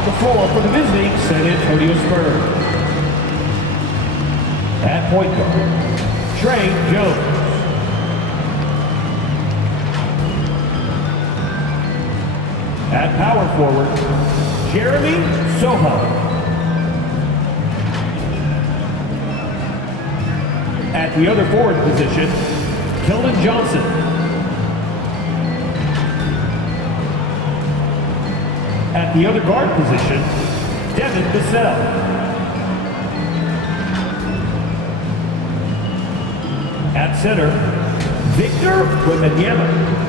On the floor for the visiting San Antonio Spurs. At point guard, Trey Jones. At power forward, Jeremy Soho. At the other forward position, Keldon Johnson. At the other guard position, Devin Vassell. At center, Victor Wembanyama.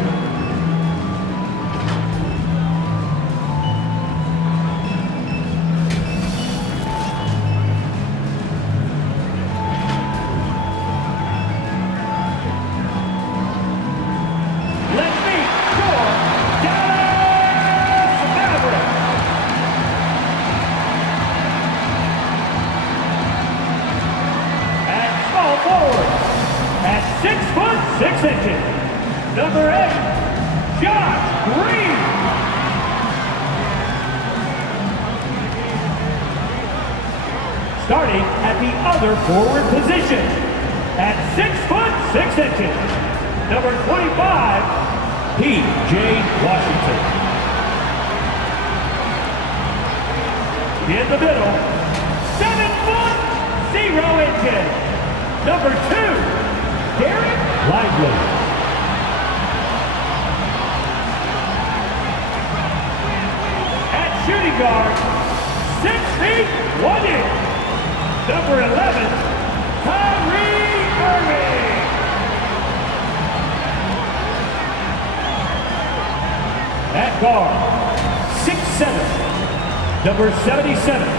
Number 8, Josh Green. Starting at the other forward position at 6'6", number 25, P.J. Washington. In the middle, 7'0", number 2, Derek Lively. Shooting guard, 6 feet 1 inch, number 11, Kyrie Irving. At guard, 6'7", number 77,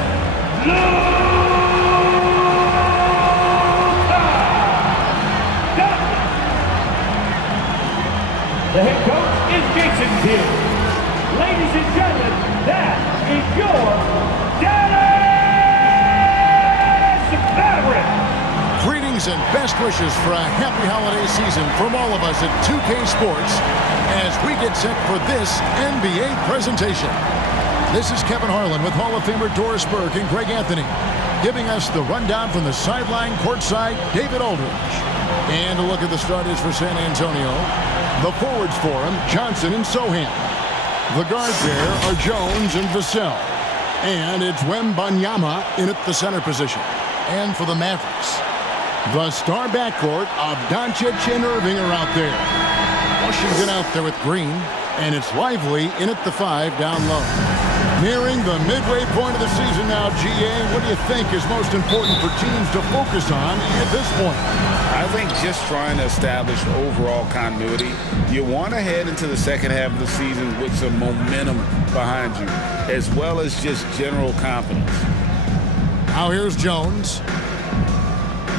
Luka Doncic. The head coach is Jason Kidd. Ladies and gentlemen, that is your Dallas Mavericks! Greetings and best wishes for a happy holiday season from all of us at 2K Sports as we get set for this NBA presentation. This is Kevin Harlan with Hall of Famer Doris Burke and Greg Anthony, giving us the rundown from the sideline courtside, David Aldridge. And a look at the starters for San Antonio. The forwards for him, Johnson and Sohan. The guard there are Jones and Vassell. And it's Wembanyama in at the center position. And for the Mavericks, the star backcourt of Doncic and Irving are out there. Washington out there with Green. And it's Lively in at the 5 down low. Nearing the midway point of the season now, GA, what do you think is most important for teams to focus on at this point? I think just trying to establish overall continuity. You want to head into the second half of the season with some momentum behind you, as well as just general confidence. Now here's Jones.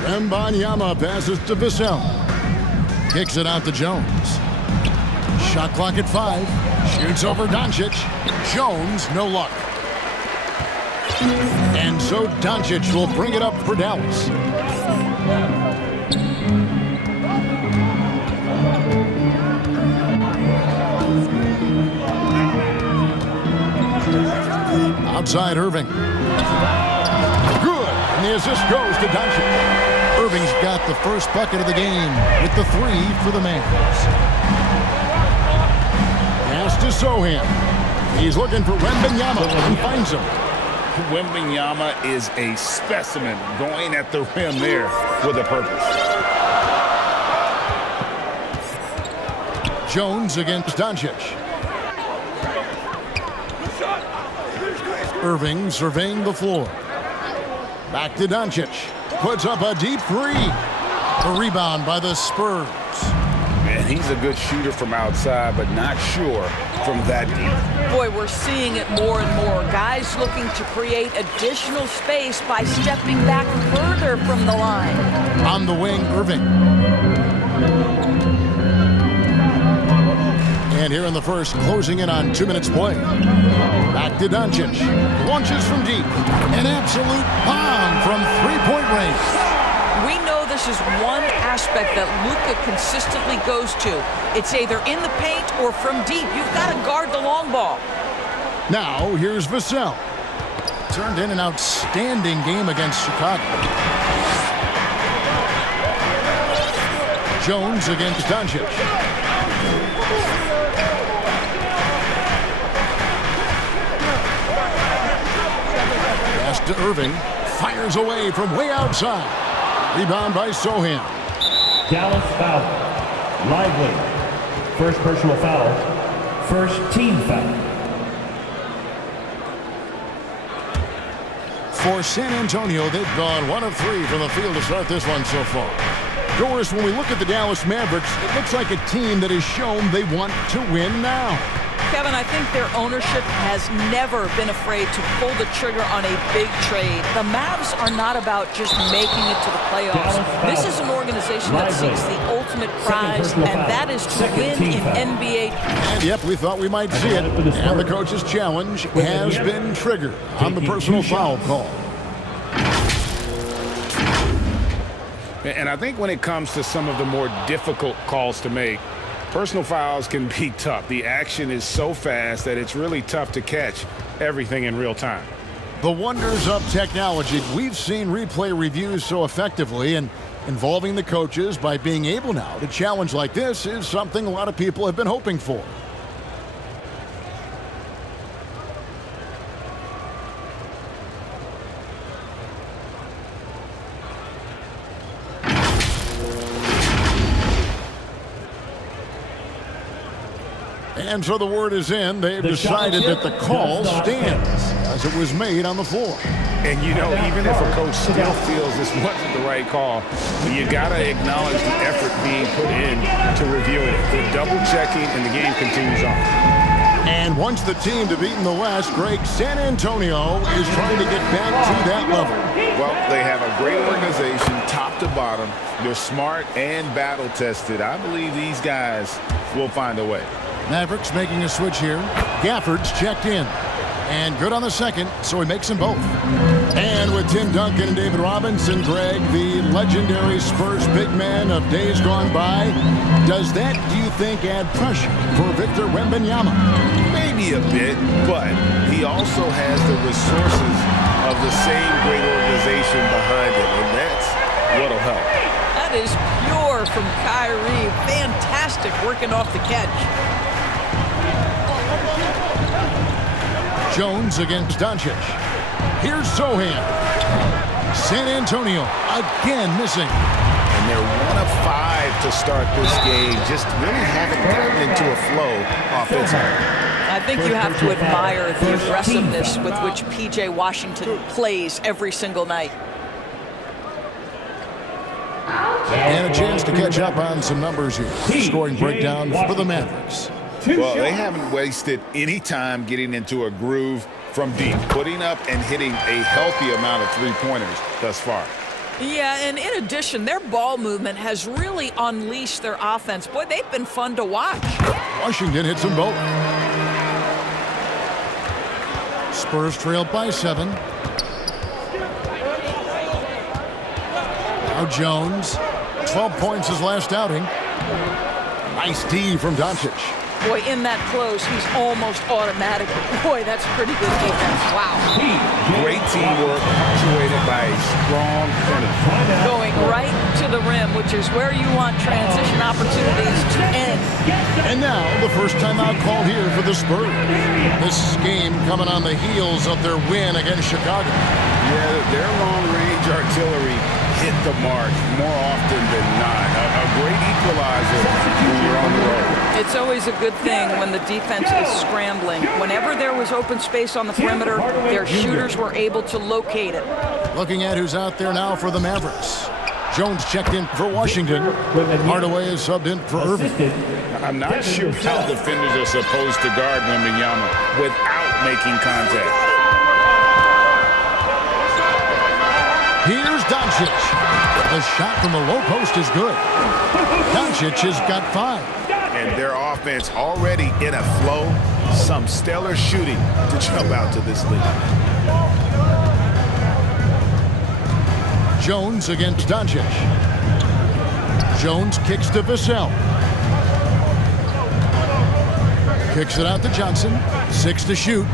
Wembanyama passes to Vassell. Kicks it out to Jones. Shot clock at 5. Shoots over Doncic. Jones, no luck. And so Doncic will bring it up for Dallas. Outside Irving. Good. And the assist goes to Doncic. Irving's got the first bucket of the game with the 3 for the Mavericks. Pass to Sohan. He's looking for Wembanyama and finds him. Wembanyama is a specimen going at the rim there with a purpose. Jones against Doncic. Irving surveying the floor. Back to Doncic. Puts up a deep 3. A rebound by the Spurs. Man, he's a good shooter from outside, but not sure from that deep. Boy, we're seeing it more and more. Guys looking to create additional space by stepping back further from the line. On the wing, Irving. And here in the first, closing in on 2 minutes play. Back to Doncic. Launches from deep. An absolute bomb from three-point range. We know this is one aspect that Luka consistently goes to. It's either in the paint or from deep. You've got to guard the long ball. Now, here's vsSA. Turned in an outstanding game against Chicago. Jones against Doncic. Pass to Irving. Fires away from way outside. Rebound by Sohan. Dallas foul. Lively. First personal foul. First team foul. For San Antonio, they've gone 1 of 3 from the field to start this one so far. Doris, when we look at the Dallas Mavericks, it looks like a team that has shown they want to win now. Kevin, I think their ownership has never been afraid to pull the trigger on a big trade. The Mavs are not about just making it to the playoffs. This is an organization that seeks the ultimate prize, and that is to win in NBA. And yep, we thought we might see it. And the coach's challenge has been triggered on the personal foul call. And I think when it comes to some of the more difficult calls to make, personal fouls can be tough. The action is so fast that it's really tough to catch everything in real time. The wonders of technology. We've seen replay reviews so effectively, and involving the coaches by being able now to challenge like this is something a lot of people have been hoping for. And so the word is in. They've decided that the call stands as it was made on the floor. And, you know, even if a coach still feels this wasn't the right call, you got to acknowledge the effort being put in to reviewing it. They're double-checking, and the game continues on. And once the team to beat in the West, Greg, San Antonio is trying to get back to that level. Well, they have a great organization, top to bottom. They're smart and battle-tested. I believe these guys will find a way. Mavericks making a switch here. Gafford's checked in. And good on the second, so he makes them both. And with Tim Duncan and David Robinson, Greg, the legendary Spurs big man of days gone by, does that, do you think, add pressure for Victor Wembanyama? Maybe a bit, but he also has the resources of the same great organization behind him, and that's what'll help. That is pure from Kyrie. Fantastic working off the catch. Jones against Doncic. Here's Sohan. San Antonio again missing. And they're 1 of 5 to start this game. Just really haven't gotten into a flow offensively. I think you have to admire the aggressiveness with which P.J. Washington plays every single night. And a chance to catch up on some numbers here. Scoring breakdown for the Mavericks. Well, they haven't wasted any time getting into a groove from deep, putting up and hitting a healthy amount of three-pointers thus far. Yeah, and in addition, their ball movement has really unleashed their offense. Boy, they've been fun to watch. Washington hits them both. Spurs trailed by 7. Now Jones. 12 points his last outing. Nice D from Doncic. Boy, in that close, he's almost automatic. Boy, that's pretty good defense. Wow. Great teamwork, punctuated by a strong finish. Going right to the rim, which is where you want transition opportunities to end. And now, the first timeout called here for the Spurs. This game coming on the heels of their win against Chicago. Yeah, their long-range artillery hit the mark more often than not. A great equalizer when you're on the road. It's always a good thing when the defense is scrambling. Whenever there was open space on the perimeter, their shooters were able to locate it. Looking at who's out there now for the Mavericks. Jones checked in for Washington. Hardaway is subbed in for Irving. I'm not sure how defenders are supposed to guard Wembanyama without making contact. Here's Doncic. The shot from the low post is good. Doncic has got 5. And their offense already in a flow. Some stellar shooting to jump out to this lead. Jones against Doncic. Jones kicks to vsSA. Kicks it out to Johnson. 6 to shoot.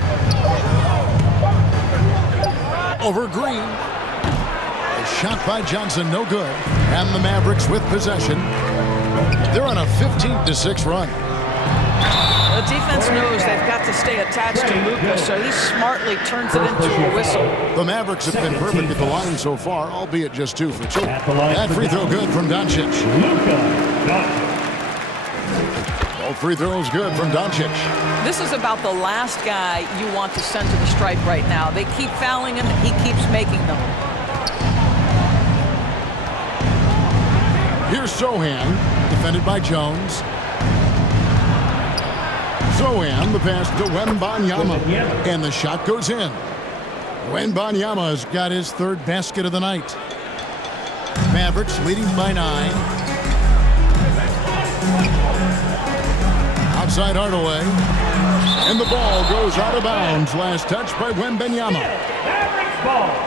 Over Green. A shot by Johnson, no good. And the Mavericks with possession. They're on a 15-6 run. The defense knows they've got to stay attached to Luka, so he smartly turns it into a whistle. The Mavericks have been perfect at the line so far, albeit just 2 for 2. That free throw good from Doncic. All free throws good from Doncic. This is about the last guy you want to send to the stripe right now. They keep fouling him, he keeps making them. Here's Sohan, defended by Jones. Sohan, the pass to Wembanyama, and the shot goes in. Wembanyama has got his 3rd basket of the night. Mavericks leading by 9. Outside Hardaway, and the ball goes out of bounds. Last touch by Wembanyama. Mavericks ball.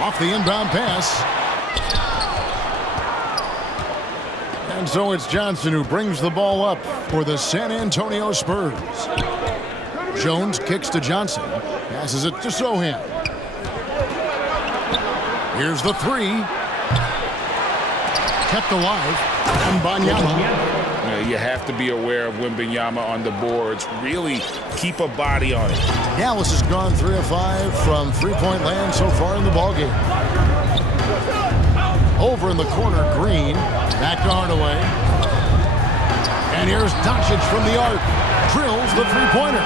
Off the inbound pass. And so it's Johnson who brings the ball up for the San Antonio Spurs. Jones kicks to Johnson. Passes it to Sohan. Here's the 3. Kept alive. Wembanyama. You have to be aware of Wembanyama on the boards. Really keep a body on it. Dallas has gone 3 of 5 from three-point land so far in the ballgame. Over in the corner, Green. Back to Hardaway. And here's Doncic from the arc. Drills the three-pointer.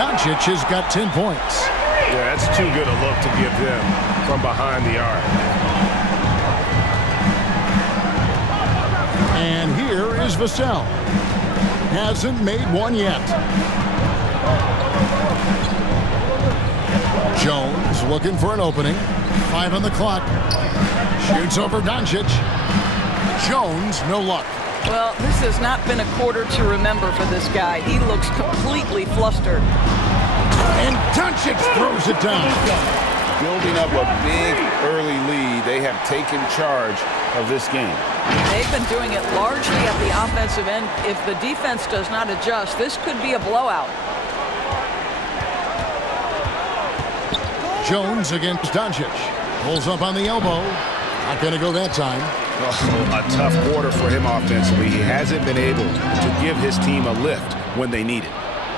Doncic has got 10 points. Yeah, that's too good a look to give them from behind the arc. And here is Vassell. Hasn't made one yet. Jones looking for an opening. 5 on the clock. Shoots over Doncic. Jones, no luck. Well, this has not been a quarter to remember for this guy. He looks completely flustered. And Doncic throws it down. Building up a big early lead, they have taken charge of this game. They've been doing it largely at the offensive end. If the defense does not adjust, this could be a blowout. Jones against Doncic. Pulls up on the elbow. Not going to go that time. Oh, a tough quarter for him offensively. He hasn't been able to give his team a lift when they need it.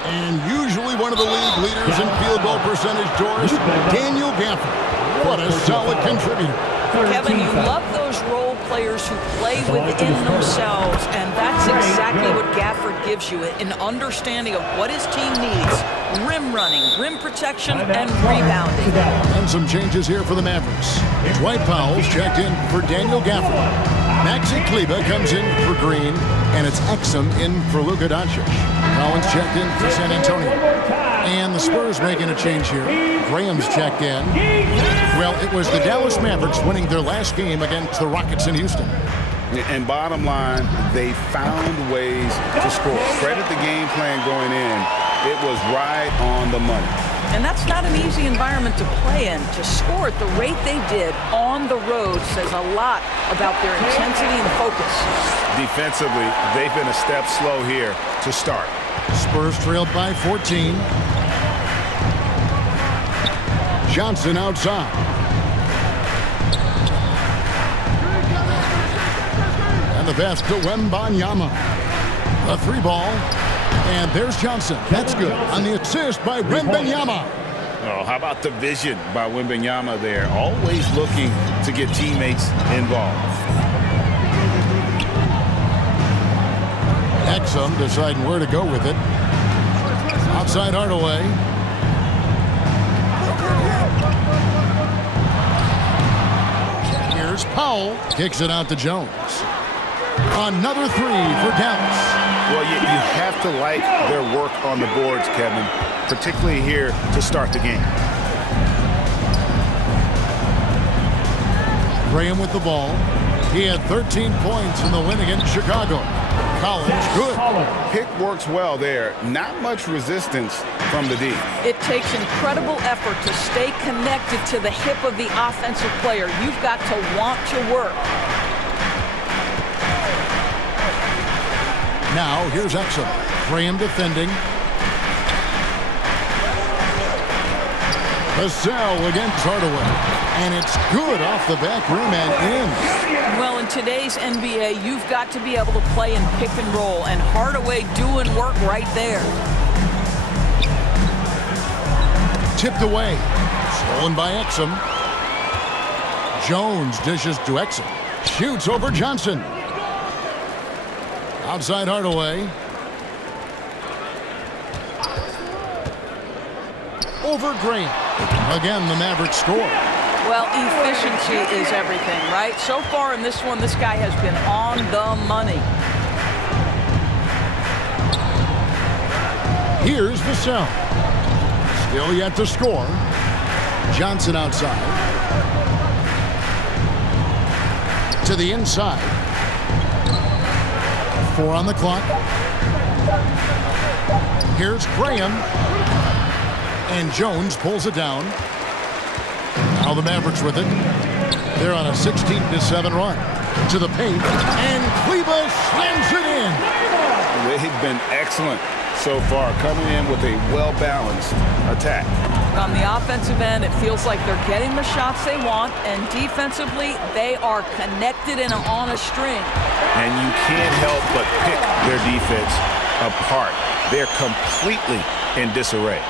And usually one of the league leaders in field goal percentage, Doris, Daniel Gafford. What a solid contributor. Kevin, you love those role players who play within themselves, and that's exactly what Gafford gives you, an understanding of what his team needs. Rim running, rim protection, and rebounding. And some changes here for the Mavericks. Dwight Powell's checked in for Daniel Gafford. Maxi Kleber comes in for Green, and it's Exum in for Luka Doncic. Collins checked in for San Antonio. And the Spurs making a change here. Graham's checked in. Well, it was the Dallas Mavericks winning their last game against the Rockets in Houston. And bottom line, they found ways to score. Credit the game plan going in. It was right on the money. And that's not an easy environment to play in. To score at the rate they did on the road says a lot about their intensity and focus. Defensively, they've been a step slow here to start. Spurs trailed by 14. Johnson outside. And the pass to Wembanyama. A 3-ball. And there's Johnson. That's good. On the assist by Wembanyama. Oh, how about the vision by Wembanyama there? Always looking to get teammates involved. Exum deciding where to go with it. Outside Hardaway. Here's Powell. Kicks it out to Jones. Another 3 for Dallas. Well, you have to like their work on the boards, Kevin, particularly here to start the game. Graham with the ball. He had 13 points in the win against Chicago. Collins, good. Pick works well there. Not much resistance from the D. It takes incredible effort to stay connected to the hip of the offensive player. You've got to want to work. Now, here's Exum. Graham defending. Vassell against Hardaway. And it's good off the back rim and in. Well, in today's NBA, you've got to be able to play in pick and roll, and Hardaway doing work right there. Tipped away. Stolen by Exum. Jones dishes to Exum. Shoots over Johnson. Outside Hardaway. Over Graham. Again, the Mavericks score. Well, efficiency is everything, right? So far in this one, this guy has been on the money. Here's Vassell. Still yet to score. Johnson outside. To the inside. 4 on the clock. Here's Graham. And Jones pulls it down. Now the Mavericks with it. They're on a 16-7 run. To the paint. And Kleba slams it in. They've been excellent so far, coming in with a well-balanced attack. On the offensive end, it feels like they're getting the shots they want, and defensively, they are connected and on a string. And you can't help but pick their defense apart. They're completely in disarray.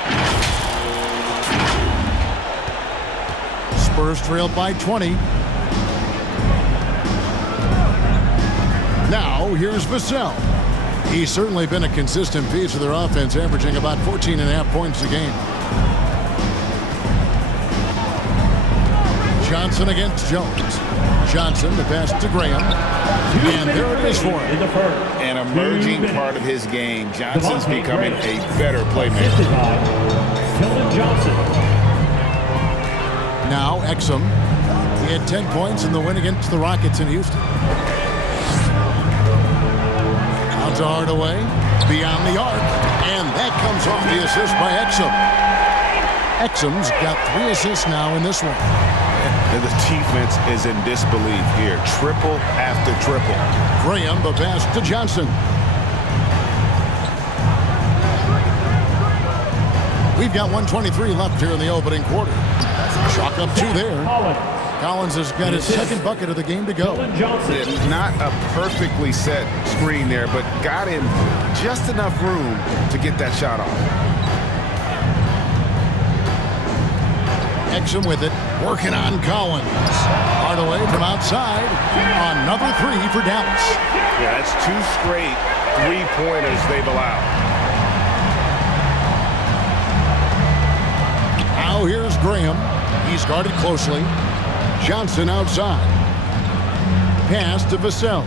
Spurs trailed by 20. Now, here's Vassell. He's certainly been a consistent piece of their offense, averaging about 14.5 points a game. Johnson against Jones. Johnson, the pass to Graham. And there it is for him. An emerging part of his game. Johnson's becoming a better playmaker. Now, Exum. He had 10 points in the win against the Rockets in Houston. Out to Hardaway. Beyond the arc. And that comes off the assist by Exum. Exum's got 3 assists now in this one. And the defense is in disbelief here. Triple after triple. Graham, the pass to Johnson. We've got 1:23 left here in the opening quarter. Chalk up 2 there. Collins has got his second bucket of the game to go. Not a perfectly set screen there, but got him just enough room to get that shot off. Exum with it, working on Collins. Hardaway from outside. Another 3 for Dallas. Yeah, that's 2 straight 3-pointers they've allowed. Now here's Graham. He's guarded closely. Johnson outside. Pass to Vassell.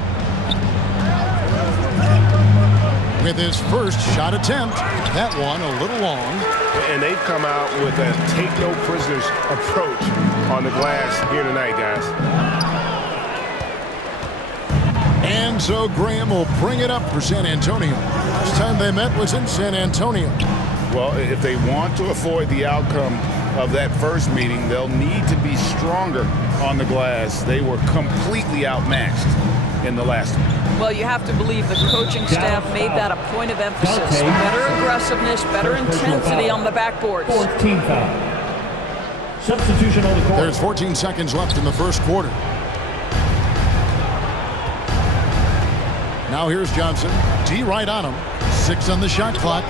With his first shot attempt. That one a little long. And they've come out with a take-no-prisoners approach on the glass here tonight, guys. And so Graham will bring it up for San Antonio. Last time they met was in San Antonio. Well, if they want to avoid the outcome of that first meeting, they'll need to be stronger on the glass. They were completely outmatched in the last one. Well, you have to believe the coaching staff made that a point of emphasis. Better aggressiveness, better intensity on the backboards. 14 foul. Substitution on the court. There's 14 seconds left in the first quarter. Now here's Johnson. D right on him. 6 on the shot clock.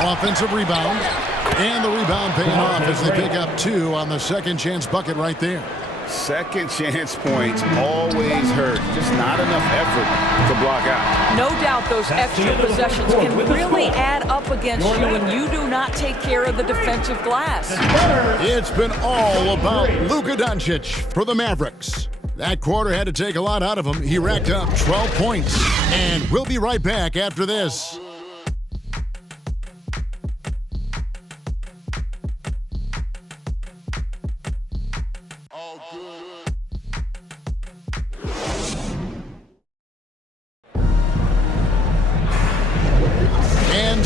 Offensive rebound. And the rebound paying off as they pick up 2 on the second chance bucket right there. Second chance points always hurt. Just not enough effort to block out. No doubt those extra possessions can really add up against you when you do not take care of the defensive glass. It's been all about Luka Doncic for the Mavericks. That quarter had to take a lot out of him. He racked up 12 points. And we'll be right back after this.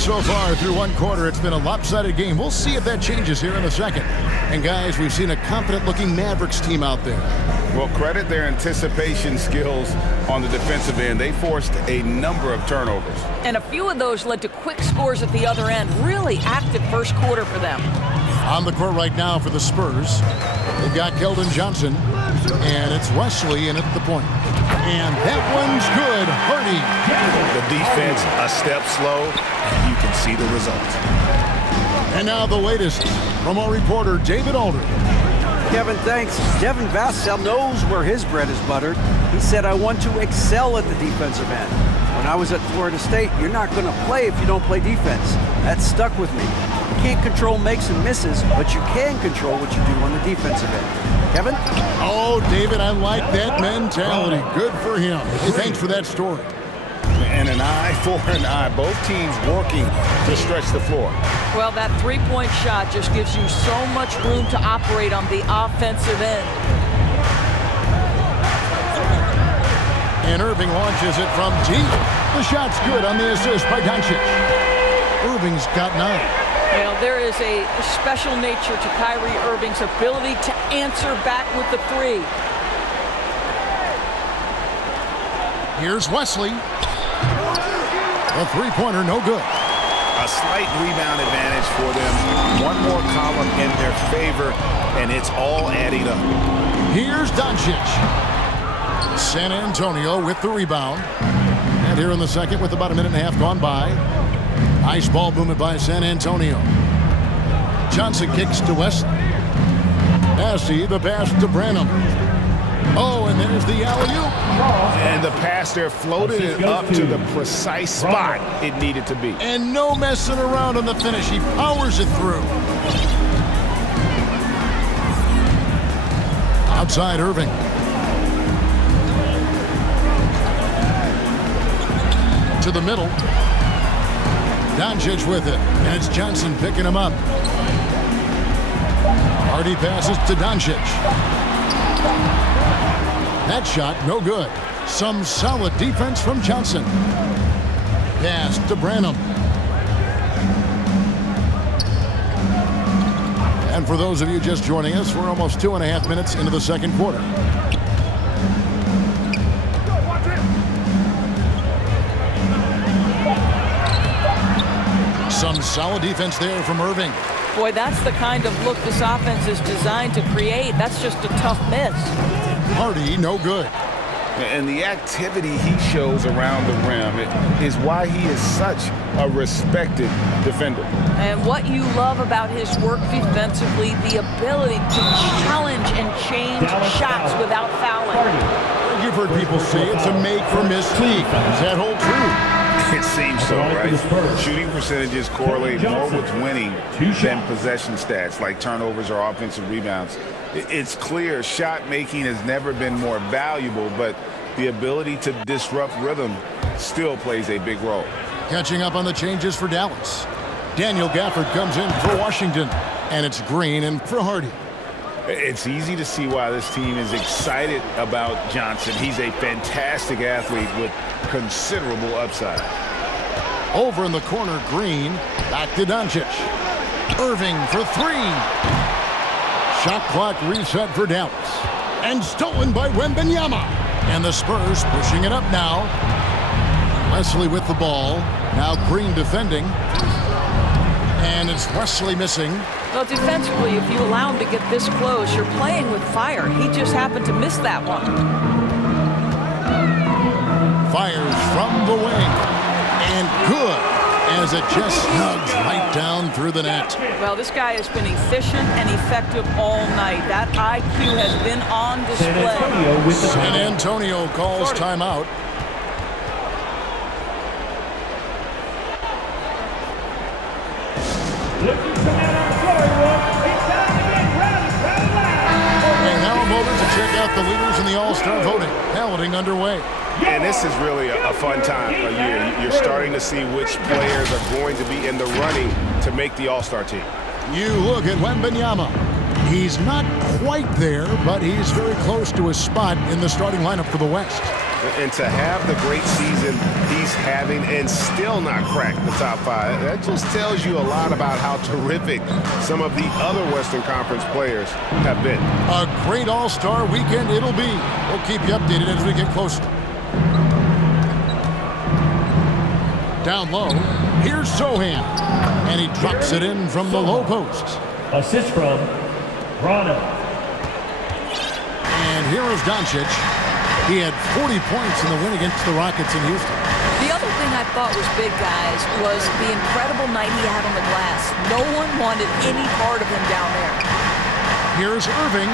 So far through one quarter, it's been a lopsided game. We'll see if that changes here in the second. And guys, we've seen a confident-looking Mavericks team out there. Well, credit their anticipation skills on the defensive end. They forced a number of turnovers. And a few of those led to quick scores at the other end. Really active first quarter for them. On the court right now for the Spurs, they've got Keldon Johnson, and it's Wesley in at the point. And that one's good. Hardy. The defense a step slow, and you can see the result. And now the latest from our reporter, David Aldridge. Kevin, thanks. Devin Vassell knows where his bread is buttered. He said, I want to excel at the defensive end. When I was at Florida State, you're not going to play if you don't play defense. That stuck with me. You can't control makes and misses, but you can control what you do on the defensive end. Kevin? Oh, David, I like that mentality. Good for him. Hey, thanks for that story. And an eye for an eye. Both teams working to stretch the floor. Well, that three-point shot just gives you so much room to operate on the offensive end. And Irving launches it from deep. The shot's good on the assist by Doncic. Irving's got 9. Well, there is a special nature to Kyrie Irving's ability to answer back with the three. Here's Wesley. A three-pointer, no good. A slight rebound advantage for them. One more column in their favor, and it's all adding up. Here's Doncic. San Antonio with the rebound. And here in the second with about a minute and a half gone by. Nice ball movement by San Antonio. Johnson kicks to Wesley. Massey, the pass to Branham. Oh, and there's the alley-oop. And the pass there floated it up to the precise spot it needed to be. And no messing around on the finish. He powers it through. Outside Irving. To the middle. Doncic with it. And it's Johnson picking him up. Hardy passes to Doncic. That shot, no good. Some solid defense from Johnson. Pass to Branham. And for those of you just joining us, we're almost 2.5 minutes into the second quarter. Some solid defense there from Irving. Boy, that's the kind of look this offense is designed to create. That's just a tough miss. Hardy, no good. And the activity he shows around the rim is why he is such a respected defender. And what you love about his work defensively, the ability to challenge and change shots without fouling. You've heard people say it's a make-or-miss league. Does that hold true? It seems so, right? Shooting percentages correlate more with winning than possession stats, like turnovers or offensive rebounds. It's clear shot making has never been more valuable, but the ability to disrupt rhythm still plays a big role. Catching up on the changes for Dallas. Daniel Gafford comes in for Washington, and it's Green in for Hardy. It's easy to see why this team is excited about Johnson. He's a fantastic athlete with considerable upside. Over in the corner, Green. Back to Doncic. Irving for 3. Shot clock reset for Dallas. And stolen by Wembanyama. And the Spurs pushing it up now. Wesley with the ball. Now Green defending. And it's Wesley missing. Well, defensively, if you allow him to get this close, you're playing with fire. He just happened to miss that one. Fires from the wing. And good, as it just snugs right down through the net. Well, this guy has been efficient and effective all night. That IQ has been on display. San Antonio calls timeout. And now a moment to check out the leaders in the All-Star voting. Balloting underway. And this is really a fun time of year. You're starting to see which players are going to be in the running to make the All-Star team. You look at Wembanyama. He's not quite there, but he's very close to his spot in the starting lineup for the West. And to have the great season he's having and still not crack the top 5, that just tells you a lot about how terrific some of the other Western Conference players have been. A great all-star weekend it'll be. We'll keep you updated as we get closer. Down low, here's Sohan. And he drops it in from the low post. Assist from Brano. And here is Doncic. He had 40 points in the win against the Rockets in Houston. The other thing I thought was big, guys, was the incredible night he had on the glass. No one wanted any part of him down there. Here's Irving.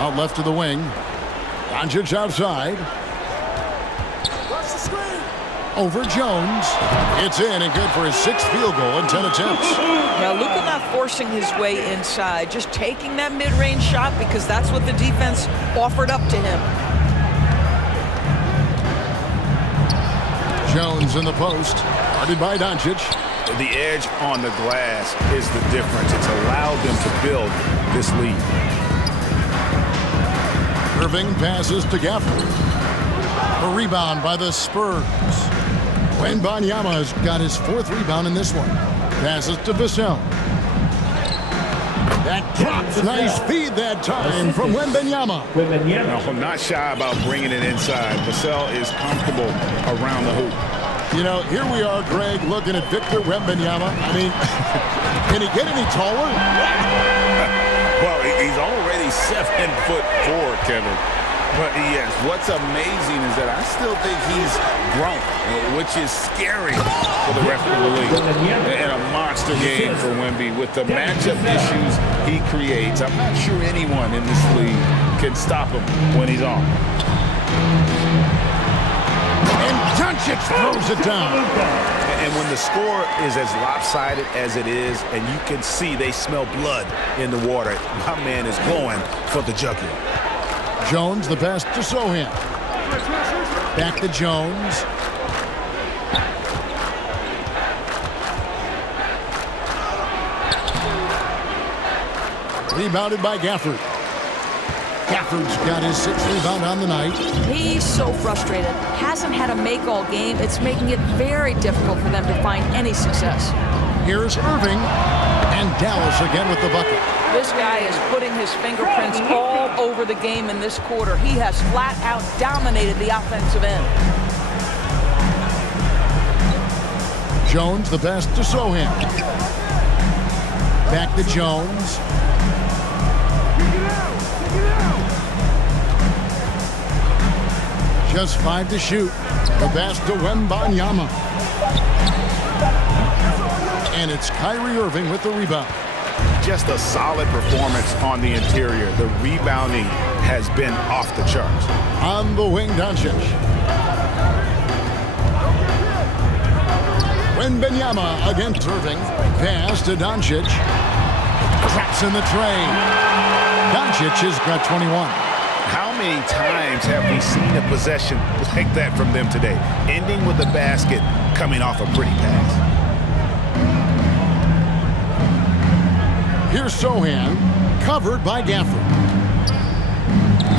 Out left to the wing. Doncic outside. Over Jones. It's in and good for his 6th field goal in 10 attempts. Now, Luka not forcing his way inside, just taking that mid-range shot because that's what the defense offered up to him. Jones in the post, guarded by Doncic. The edge on the glass is the difference. It's allowed them to build this lead. Irving passes to Gafford. A rebound by the Spurs. Wembanyama has got his 4th rebound in this one. Passes to Vassell. That drops. Nice feed that time from Wembanyama. No, not shy about bringing it inside. Vassell is comfortable around the hoop. You know, here we are, Greg, looking at Victor Wembanyama. I mean, can he get any taller? Well, he's already 7'4", Kevin. But yes, what's amazing is that I still think he's grown, which is scary for the rest of the league. And a monster game for Wemby with the matchup issues he creates. I'm not sure anyone in this league can stop him when he's on. And Doncic throws it down. And when the score is as lopsided as it is, and you can see they smell blood in the water, my man is going for the jugular. Jones, the pass to Sohan. Back to Jones. Rebounded by Gafford. Gafford's got his 6th rebound on the night. He's so frustrated. Hasn't had a make all game. It's making it very difficult for them to find any success. Here's Irving. And Dallas again with the bucket. This guy is putting his fingerprints all over the game in this quarter. He has flat out dominated the offensive end. Jones, the pass to Sohan. Back to Jones. Just 5 to shoot. The pass to Wembanyama. And it's Kyrie Irving with the rebound. Just a solid performance on the interior. The rebounding has been off the charts. On the wing, Doncic. Wembanyama against Irving. Pass to Doncic. Drops in the tray. Doncic has got 21. How many times have we seen a possession like that from them today? Ending with a basket, coming off a pretty pass. Here's Sohan, covered by Gafford.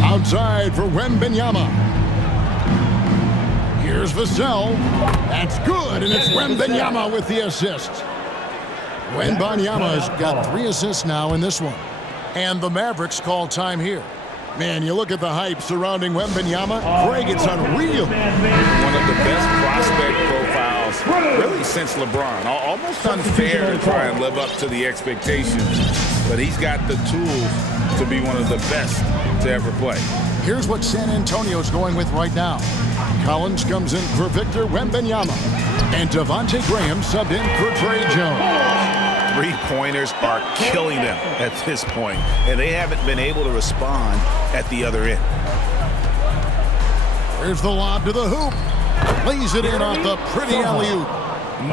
Outside for Wembanyama. Here's Vassell. That's good, and it's Wembanyama with the assist. Wembanyama has got 3 assists now in this one. And the Mavericks call time here. Man, you look at the hype surrounding Wembanyama. Greg, it's unreal. One of the best prospect profiles really since LeBron. Almost unfair to try and live up to the expectations, but he's got the tools to be one of the best to ever play. Here's what San Antonio's going with right now. Collins comes in for Victor Wembanyama. And Devontae Graham subbed in for Trey Jones. Three-pointers are killing them at this point, and they haven't been able to respond at the other end. Here's the lob to the hoop. Lays it in off the pretty alley-oop.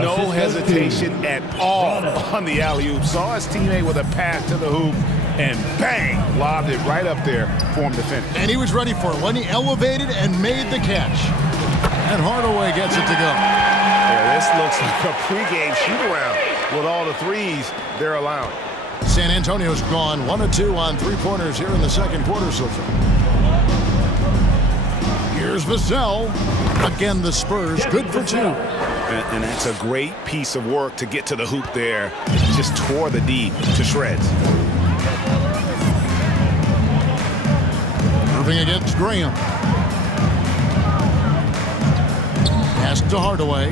No hesitation at all on the alley-oop. Saw his teammate with a pass to the hoop, and bang, lobbed it right up there for him to finish. And he was ready for it when he elevated and made the catch. And Hardaway gets it to go. Yeah, this looks like a pregame shoot-around with all the threes they're allowing. San Antonio's gone 1 of 2 on 3-pointers here in the second quarter so far. Here's Vassell. Again, the Spurs good for 2. And that's a great piece of work to get to the hoop there. Just tore the D to shreds. Irving against Graham. Pass to Hardaway.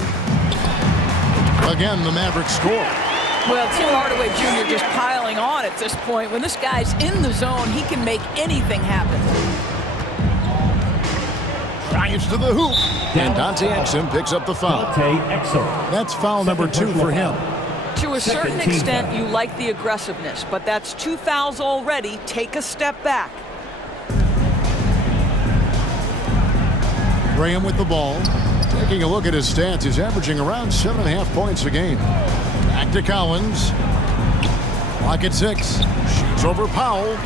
Again, the Mavericks score. Well, Tim Hardaway Jr. just piling on at this point. When this guy's in the zone, he can make anything happen. Drives to the hoop. And Dante Exum picks up the foul. That's foul number 2 for him. To a certain extent, you like the aggressiveness, but that's 2 fouls already. Take a step back. Graham with the ball. Taking a look at his stats, he's averaging around 7.5 points a game. Back to Collins. Clock at 6. Shoots over Powell.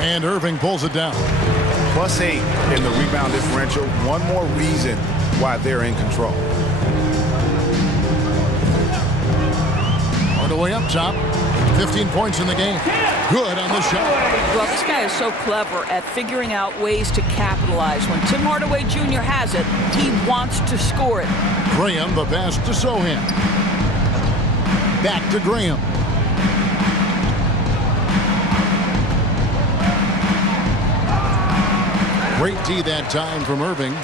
And Irving pulls it down. +8 in the rebound differential. One more reason why they're in control. Hardaway up top. 15 points in the game. Good on the shot. Well, this guy is so clever at figuring out ways to capitalize. When Tim Hardaway Jr. has it, he wants to score it. Graham, the pass to Sohan. Back to Graham. Great D that time from Irving.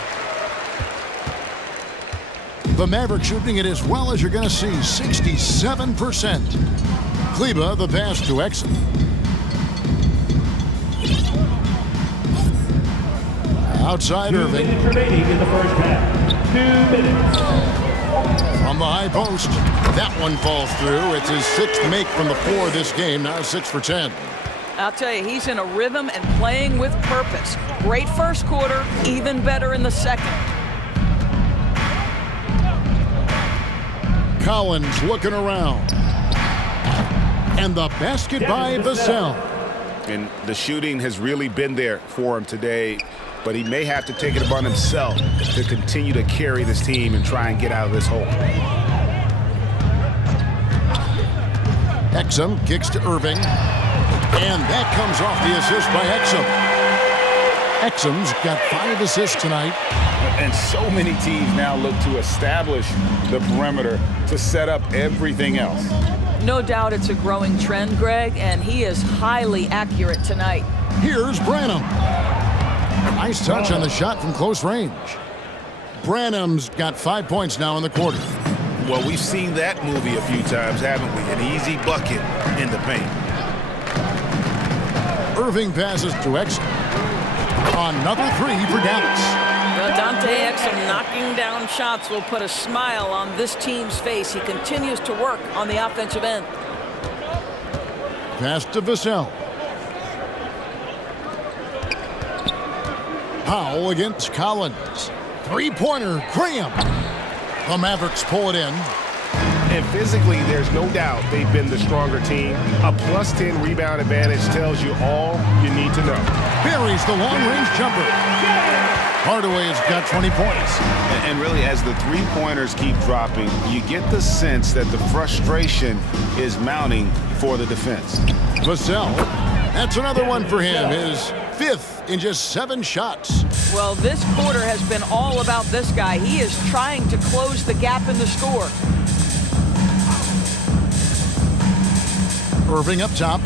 The Mavericks shooting it as well as you're going to see, 67%. Kleba, the pass to Exum. Outside Irving. Remaining in the first half. 2 minutes. From the high post. That one falls through. It's his 6th make from the floor this game. Now 6 for 10. I'll tell you, he's in a rhythm and playing with purpose. Great first quarter, even better in the second. Collins looking around. And the basket by Vassell. And the shooting has really been there for him today, but he may have to take it upon himself to continue to carry this team and try and get out of this hole. Exum kicks to Irving. And that comes off the assist by Exum. Exum's got 5 assists tonight. And so many teams now look to establish the perimeter to set up everything else. No doubt it's a growing trend, Greg, and he is highly accurate tonight. Here's Branham. Nice touch on the shot from close range. Branham's got 5 points now in the quarter. Well, we've seen that movie a few times, haven't we? An easy bucket in the paint. Irving passes to Exum. Another 3 for Dallas. Well, Dante Exum knocking down shots will put a smile on this team's face. He continues to work on the offensive end. Pass to Vassell. Powell against Collins. 3-pointer, Graham. The Mavericks pull it in. And physically, there's no doubt they've been the stronger team. A +10 rebound advantage tells you all you need to know. Buries the long-range jumper. Hardaway has got 20 points. And really, as the three-pointers keep dropping, you get the sense that the frustration is mounting for the defense. Vassell, that's another one for him. His 5th in just 7 shots. Well, this quarter has been all about this guy. He is trying to close the gap in the score. Irving up top.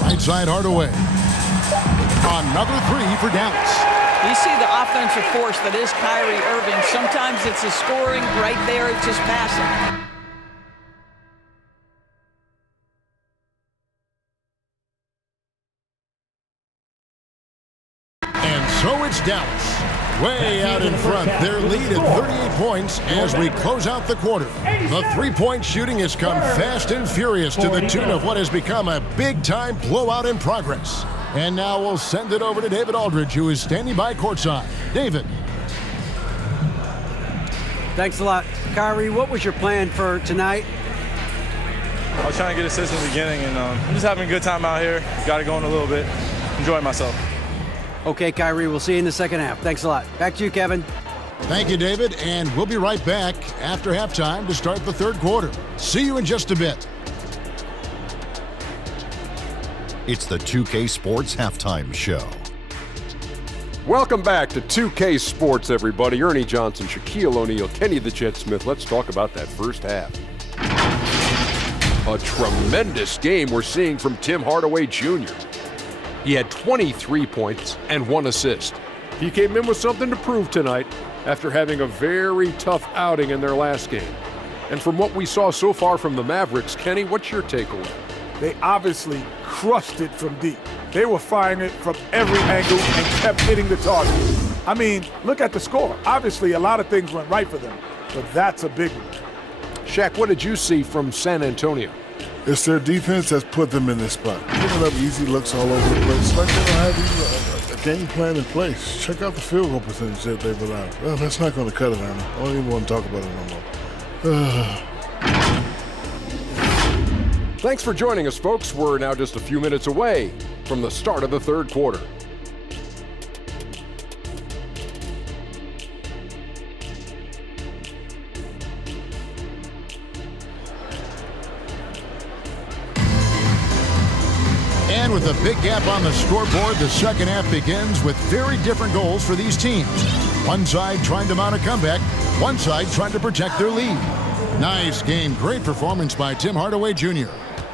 Right side Hardaway. Another 3 for Dallas. You see the offensive force that is Kyrie Irving. Sometimes it's his scoring. Right there, it's his passing. And so it's Dallas. Way out in front. Their lead at 38 points as we close out the quarter. The three-point shooting has come fast and furious to the tune of what has become a big-time blowout in progress. And now we'll send it over to David Aldridge, who is standing by courtside. David. Thanks a lot. Kyrie, what was your plan for tonight? I was trying to get assists in the beginning, and I'm just having a good time out here. Got it going a little bit. Enjoying myself. Okay, Kyrie, we'll see you in the second half. Thanks a lot. Back to you, Kevin. Thank you, David, and we'll be right back after halftime to start the third quarter. See you in just a bit. It's the 2K Sports Halftime Show. Welcome back to 2K Sports, everybody. Ernie Johnson, Shaquille O'Neal, Kenny the Jet Smith. Let's talk about that first half. A tremendous game we're seeing from Tim Hardaway Jr. He had 23 points and 1 assist. He came in with something to prove tonight after having a very tough outing in their last game. And from what we saw so far from the Mavericks, Kenny, what's your takeaway? They obviously crushed it from deep. They were firing it from every angle and kept hitting the target. I mean, look at the score. Obviously, a lot of things went right for them, but that's a big one. Shaq, what did you see from San Antonio? It's their defense that's put them in this spot. Giving up easy looks all over the place. Like they don't have a game plan in place. Check out the field goal percentage that they've allowed. Well, that's not going to cut it, Ernie. I don't even want to talk about it no more. Thanks for joining us, folks. We're now just a few minutes away from the start of the third quarter. And with a big gap on the scoreboard, the second half begins with very different goals for these teams. One side trying to mount a comeback, one side trying to protect their lead. Nice game, great performance by Tim Hardaway Jr.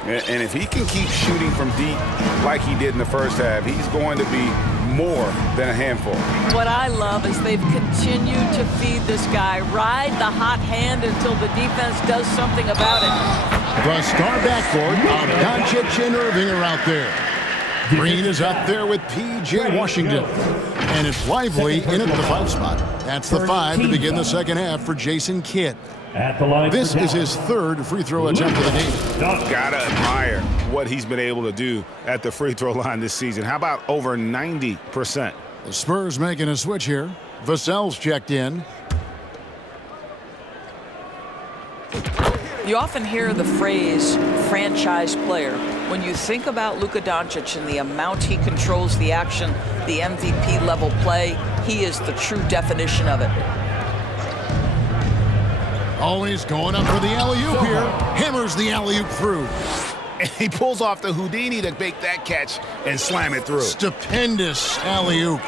And if he can keep shooting from deep like he did in the first half, he's going to be more than a handful. What I love is they've continued to feed this guy, ride the hot hand until the defense does something about it. The star backcourt of Doncic and Irving are out there. Green is up there with P.J. Washington. And it's Lively in at the 5 spot. That's the 5 to begin the second half for Jason Kidd. This is his third free throw attempt of the game. Gotta admire what he's been able to do at the free throw line this season. How about over 90%? The Spurs making a switch here. Vassell's checked in. You often hear the phrase franchise player. When you think about Luka Doncic and the amount he controls the action, the MVP level play, he is the true definition of it. Always going up for the alley-oop here. Hammers the alley-oop through. And he pulls off the Houdini to make that catch and slam it through. Stupendous alley-oop.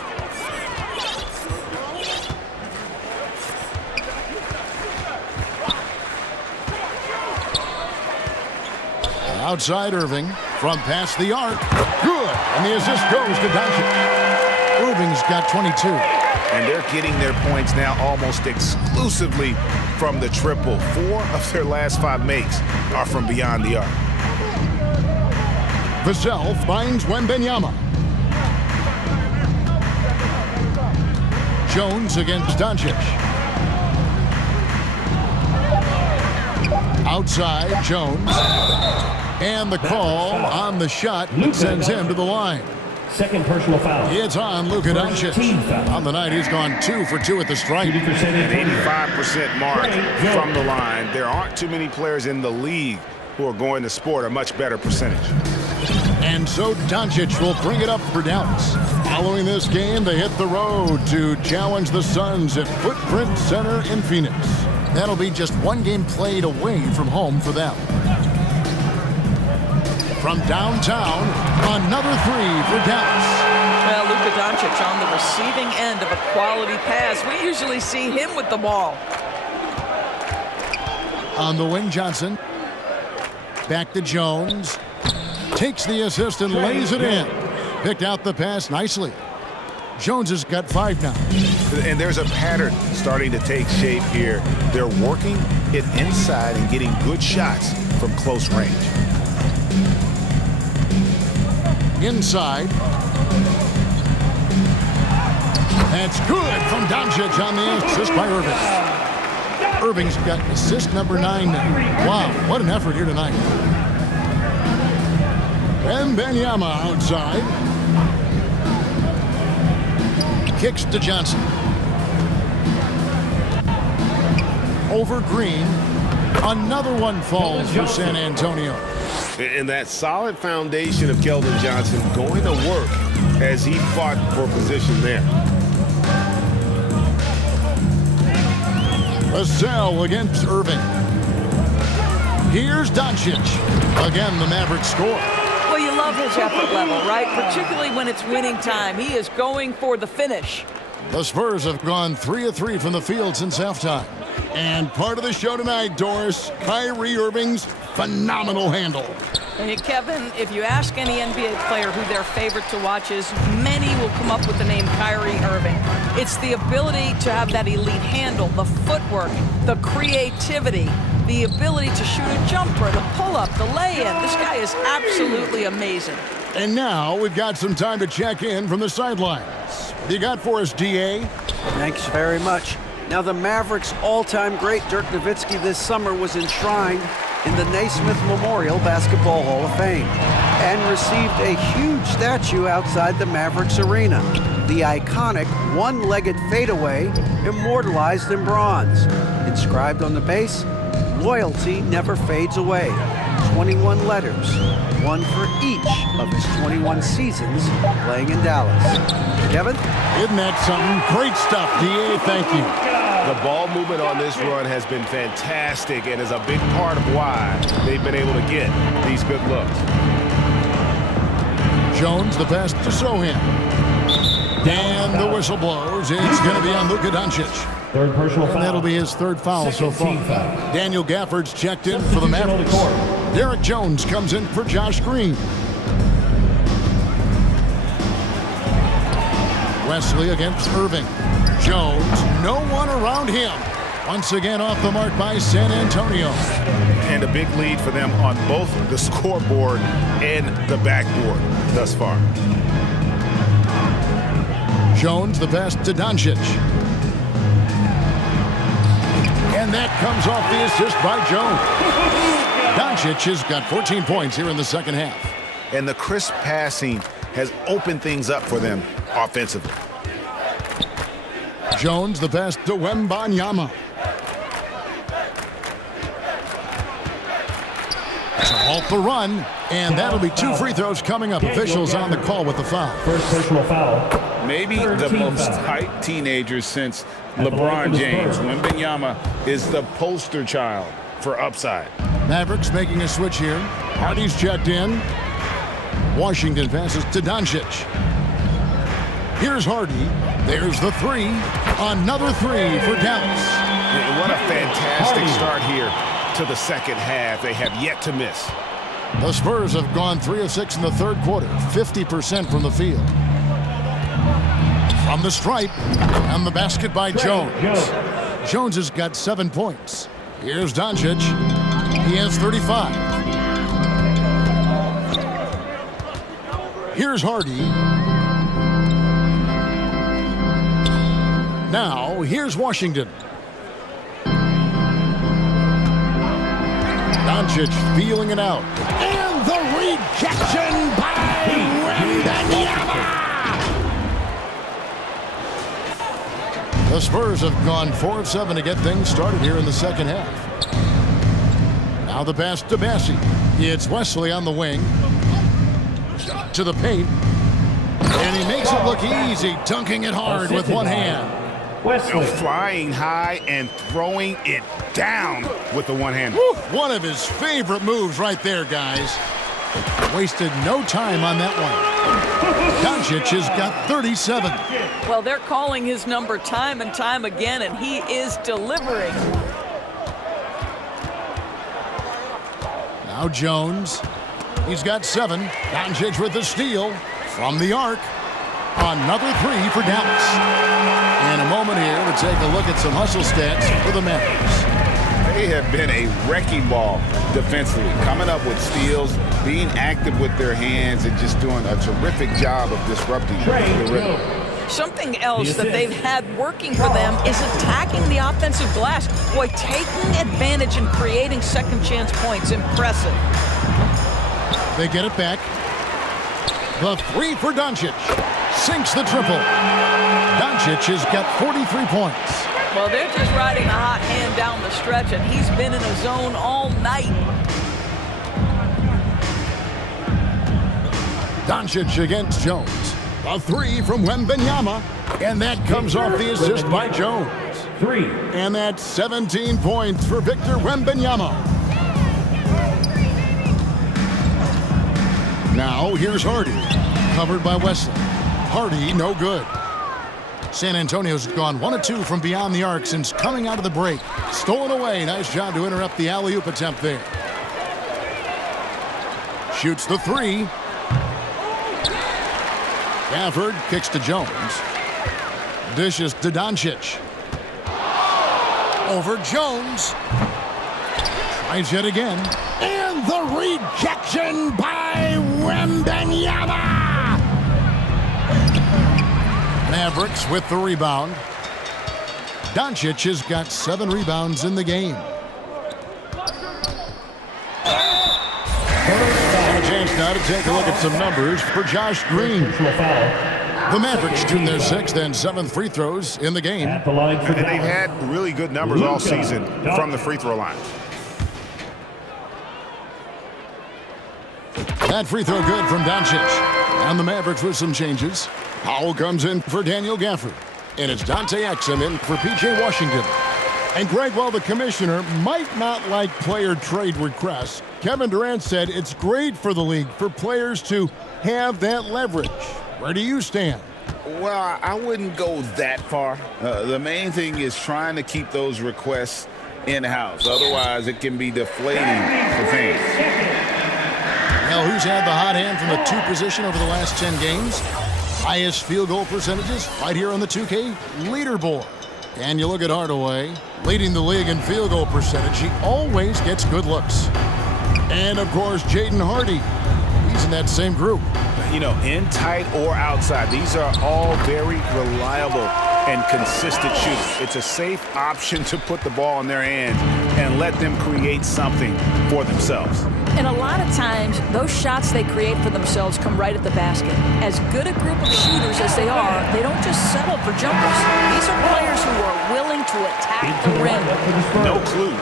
Outside Irving from past the arc. Good. And the assist goes to Doncic. Irving's got 22. And they're getting their points now almost exclusively from the triple. 4 of their last 5 makes are from beyond the arc. Vassell finds Wembanyama. Jones against Doncic. Outside Jones. And the call on the shot sends him to the line. Second personal foul. It's on Luka Doncic. On the night, he's gone 2 for 2 at the stripe. An 85% mark from the line. There aren't too many players in the league who are going to sport a much better percentage. And so Doncic will bring it up for Dallas. Following this game, they hit the road to challenge the Suns at Footprint Center in Phoenix. That'll be just 1 game played away from home for them. From downtown, another 3 for Dallas. Well, Luka Doncic on the receiving end of a quality pass. We usually see him with the ball. On the wing, Johnson. Back to Jones. Takes the assist and lays it in. Picked out the pass nicely. Jones has got 5 now. And there's a pattern starting to take shape here. They're working it inside and getting good shots from close range. Inside. That's good from Doncic on the assist by Irving. Irving's got assist number 9 now. Wow, what an effort here tonight. Wembanyama outside. Kicks to Johnson. Over Green. Another one falls for San Antonio. And that solid foundation of Keldon Johnson going to work as he fought for position there. Vassell against Irving. Here's Doncic. Again, the Mavericks score. Well, you love his his effort level, right? Particularly when it's winning time. He is going for the finish. The Spurs have gone 3 of 3 from the field since halftime. And part of the show tonight, Doris, Kyrie Irving's phenomenal handle. Hey, Kevin, if you ask any NBA player who their favorite to watch is, many will come up with the name Kyrie Irving. It's the ability to have that elite handle, the footwork, the creativity, the ability to shoot a jumper, the pull-up, the lay-in. This guy is absolutely amazing. And now we've got some time to check in from the sidelines. You got for us, DA? Thanks very much. Now, the Mavericks' all-time great Dirk Nowitzki this summer was enshrined in the Naismith Memorial Basketball Hall of Fame and received a huge statue outside the Mavericks arena. The iconic one-legged fadeaway immortalized in bronze. Inscribed on the base, "Loyalty never fades away." 21 letters, one for each of his 21 seasons playing in Dallas. Kevin? Isn't that something? Great stuff, DA. Thank you. The ball movement on this run has been fantastic and is a big part of why they've been able to get these good looks. Jones, the pass to Sohan. And the whistle blows. It's going to be on Luka Doncic. Third personal foul. And that'll be his third foul so far. Foul. Daniel Gafford's checked in for the Mavericks. Derek Jones comes in for Josh Green. Wesley against Irving. Jones, no one around him. Once again off the mark by San Antonio. And a big lead for them on both the scoreboard and the backboard thus far. Jones, the pass to Doncic. And that comes off the assist by Jones. Doncic has got 14 points here in the second half. And the crisp passing has opened things up for them offensively. Jones, the pass to Wembanyama. To halt the run, and that'll be 2 free throws coming up. Officials on the call with the foul. First personal foul. Maybe the most hyped teenager since LeBron James. Wembanyama is the poster child for upside. Mavericks making a switch here. Hardy's checked in. Washington passes to Doncic. Here's Hardy. There's the 3. Another 3 for Dallas. What a fantastic start here to the second half. They have yet to miss. The Spurs have gone 3 of 6 in the third quarter. 50% from the field. From the stripe, and the basket by Jones. Jones has got 7 points. Here's Doncic. He has 35. Here's Hardy. Now, here's Washington. Doncic feeling it out. And the rejection by Wembanyama. The Spurs have gone 4 of 7 to get things started here in the second half. Now the pass to Bassi. It's Wesley on the wing. To the paint. And he makes it look easy, dunking it hard with one hand. Wesley. Flying high and throwing it down with the one hand. One of his favorite moves right there, guys. Wasted no time on that one. Doncic has got 37. Well, they're calling his number time and time again, and he is delivering. Now Jones. He's got 7. Doncic with the steal from the arc. Another 3 for Dallas. In a moment here to take a look at some hustle stats for the Mavericks. They have been a wrecking ball defensively, coming up with steals, being active with their hands, and just doing a terrific job of disrupting the rhythm. Something else that they've had working for them is attacking the offensive glass. Boy, taking advantage and creating second chance points. Impressive. They get it back. The 3 for Doncic. Sinks the triple. Doncic has got 43 points. Well, they're just riding a hot hand down the stretch, and he's been in a zone all night. Doncic against Jones. A 3 from Wembanyama. And that comes off the assist by Jones. 3. And that's 17 points for Victor Wembanyama. Now here's Hardy. Covered by Wesley. Hardy, no good. San Antonio's gone 1 of 2 from beyond the arc since coming out of the break. Stolen away. Nice job to interrupt the alley-oop attempt there. Shoots the 3. Gafford kicks to Jones. Dishes to Doncic. Over Jones. Tries yet again. And the rejection by Wembanyama. Mavericks with the rebound. Doncic has got 7 rebounds in the game. A chance now to take a look at some numbers for Josh Green. The Mavericks shoot their 6th and 7th free throws in the game. And they've had really good numbers all season from the free throw line. That free throw good from Doncic. And the Mavericks with some changes. Powell comes in for Daniel Gafford. And it's Dante Exum in for P.J. Washington. And Greg, while the commissioner might not like player trade requests, Kevin Durant said it's great for the league for players to have that leverage. Where do you stand? Well, I wouldn't go that far. The main thing is trying to keep those requests in-house. Otherwise, it can be deflating for fans. Well, who's had the hot hand from the 2 position over the last 10 games? Highest field goal percentages right here on the 2K leaderboard. And you look at Hardaway, leading the league in field goal percentage. He always gets good looks. And, of course, Jaden Hardy. He's in that same group. You know, in tight or outside, these are all very reliable and consistent shooters. It's a safe option to put the ball in their hands and let them create something for themselves. And a lot of times, those shots they create for themselves come right at the basket. As good a group of shooters as they are, they don't just settle for jumpers. These are players who are willing to attack the rim. No clue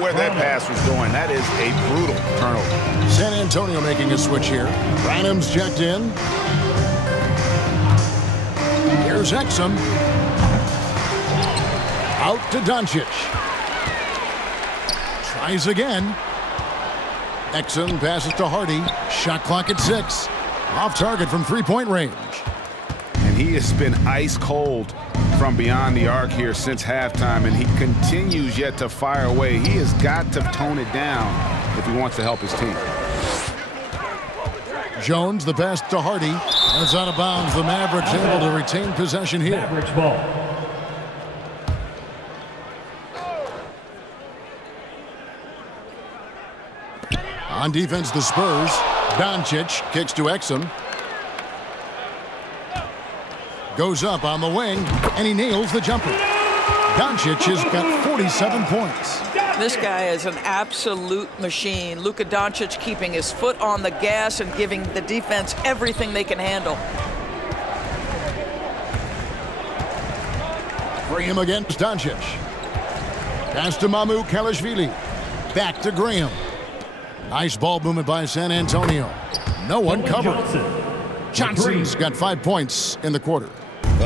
where that pass was going. That is a brutal turnover. San Antonio making a switch here. Branham's checked in. Here's Exum. Out to Doncic. Tries again. Exum passes to Hardy. Shot clock at 6. Off target from 3-point range. And he has been ice cold from beyond the arc here since halftime, and he continues yet to fire away. He has got to tone it down if he wants to help his team. Jones, the pass to Hardy. That's out of bounds. The Mavericks able to retain possession here. Mavericks ball. On defense, the Spurs. Doncic kicks to Exum. Goes up on the wing, and he nails the jumper. Doncic has got 47 points. This guy is an absolute machine. Luka Doncic keeping his foot on the gas and giving the defense everything they can handle. Graham against Doncic. Pass to Mamu Kalashvili. Back to Graham. Nice ball movement by San Antonio. No one covered. Johnson's got 5 points in the quarter.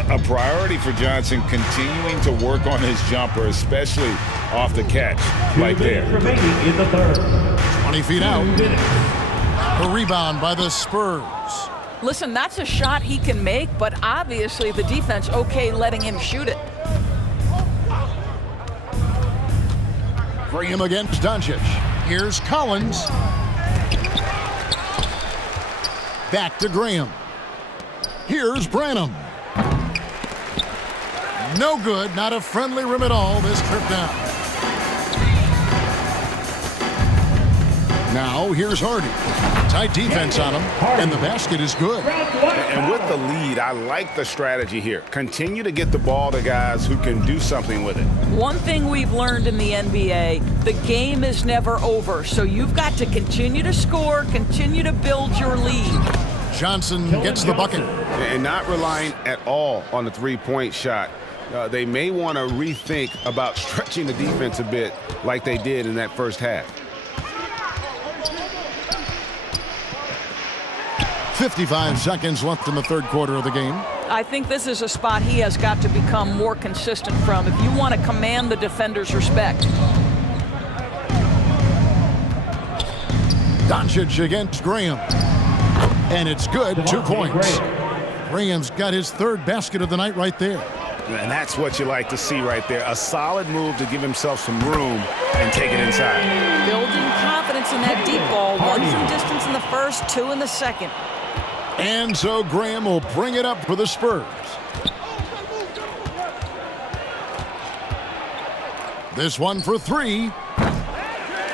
A priority for Johnson continuing to work on his jumper, especially off the catch right there. Remaining in the third. 20 feet out. A rebound by the Spurs. Listen, that's a shot he can make, but obviously the defense okay letting him shoot it. Graham against Doncic. Here's Collins. Back to Graham. Here's Branham. No good, not a friendly rim at all this trip down. Now here's Hardy. Tight defense on him, and the basket is good. And with the lead, I like the strategy here. Continue to get the ball to guys who can do something with it. One thing we've learned in the NBA, the game is never over, so you've got to continue to score, continue to build your lead. Johnson gets the bucket. And not relying at all on the three-point shot. They may want to rethink about stretching the defense a bit like they did in that first half. 55 seconds left in the third quarter of the game. I think this is a spot he has got to become more consistent from if you want to command the defender's respect. Doncic against Graham. And it's good, 2 points. Graham's got his third basket of the night right there. And that's what you like to see right there. A solid move to give himself some room and take it inside. Building confidence in that deep ball. 1 from distance in the first, 2 in the second. And so Graham will bring it up for the Spurs. This one for 3.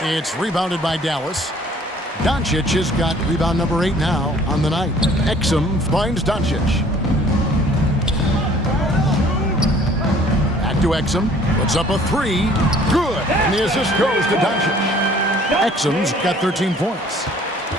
It's rebounded by Dallas. Doncic has got rebound number 8 now on the night. Exum finds Doncic. Back to Exum. Puts up a 3. Good. And the assist goes to Doncic. Exum's got 13 points.